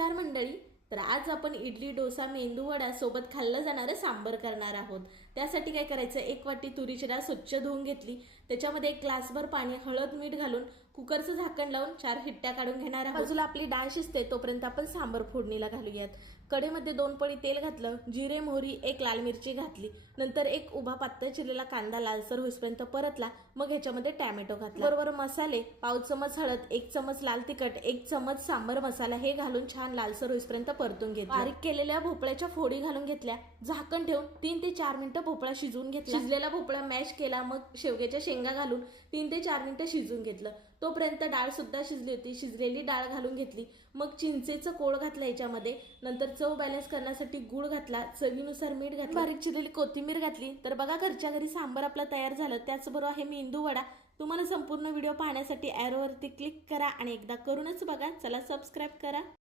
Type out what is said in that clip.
नमस्कार मंडळी. तर आज आपण इडली, डोसा, मेंदू वडा सोबत खाल्लं जाणारं सांबर करणार आहोत. त्यासाठी काय करायचं, एक वाटी तुरीची डाळ स्वच्छ धुवून घेतली, त्याच्यामध्ये एक ग्लासभर पाणी, हळद, मीठ घालून कुकरचं झाकण लावून 4 शिट्ट्या काढून घेणार आहोत. बाजूला आपली डाळ शिजते तोपर्यंत आपण सांबर फोडणीला घालूयात. कढईमध्ये 2 पळी तेल घातलं, जिरे, मोहरी, एक लाल मिरची घातली, नंतर एक उभा पातळ चिरलेला कांदा लालसर होईपर्यंत परतला, मग ह्याच्यामध्ये टॅमॅटो घातला. बरोबर मसाले, पाव चमच हळद, 1 चमच लाल तिखट, 1 चमच सांबर मसाला हे घालून छान लालसर होईपर्यंत परतून घेतलं. बारीक केलेल्या भोपळ्याच्या फोडी घालून घेतल्या, झाकण ठेवून 3 ते 4 मिनिटं भोपळा शिजवून घेतला. शिजलेला भोपळा मॅश केला, मग शेवग्याच्या शेंगा घालून 3 ते 4 मिनिटं शिजवून घेतलं. तोपर्यंत डाळ सुद्धा शिजली होती, शिजलेली डाळ घालून घेतली, मग चिंचेचं कोळ घातलं याच्यामध्ये, नंतर चव बॅलन्स करण्यासाठी गूळ घातला, चवीनुसार मीठ घातलं, बारीक चिरलेली कोथिंबीर घातली. तर बघा, घरच्या घरी सांबर आपला तयार झालं. त्याचबरोबर आहे मेंदू वडा. तुम्हाला संपूर्ण व्हिडिओ पाहण्यासाठी ॲरोवरती क्लिक करा आणि एकदा करूनच बघा. चला, सबस्क्राईब करा.